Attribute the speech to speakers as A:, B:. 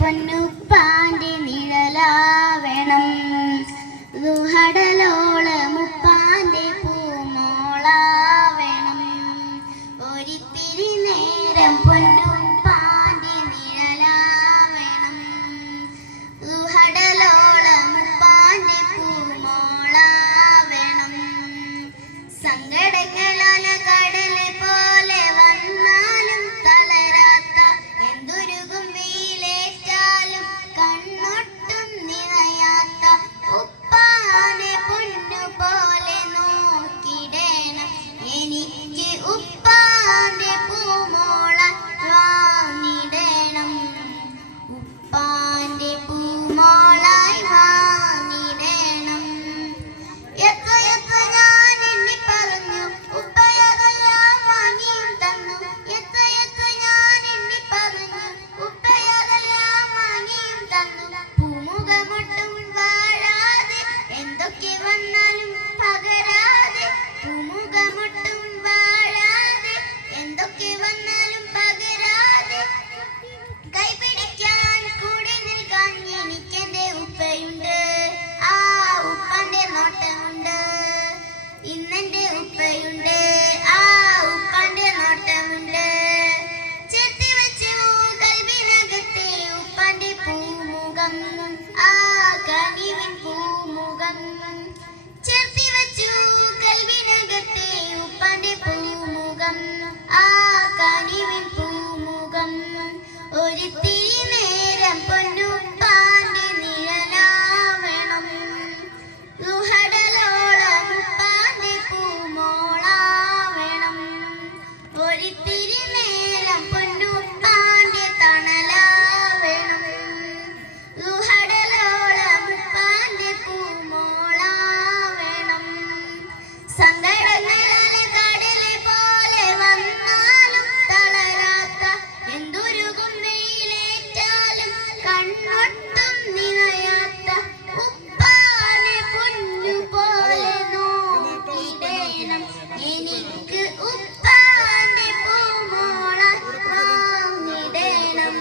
A: പൊന്നുപ്പാന്റെ നിഴലാവണം. ദുഹട എനിക്ക് ഉപ്പാന്റെ ഒരുത്തി വേണം. എനിക്ക് ഉപ്പാന്റെ പൂമോള വാങ്ങിടണം.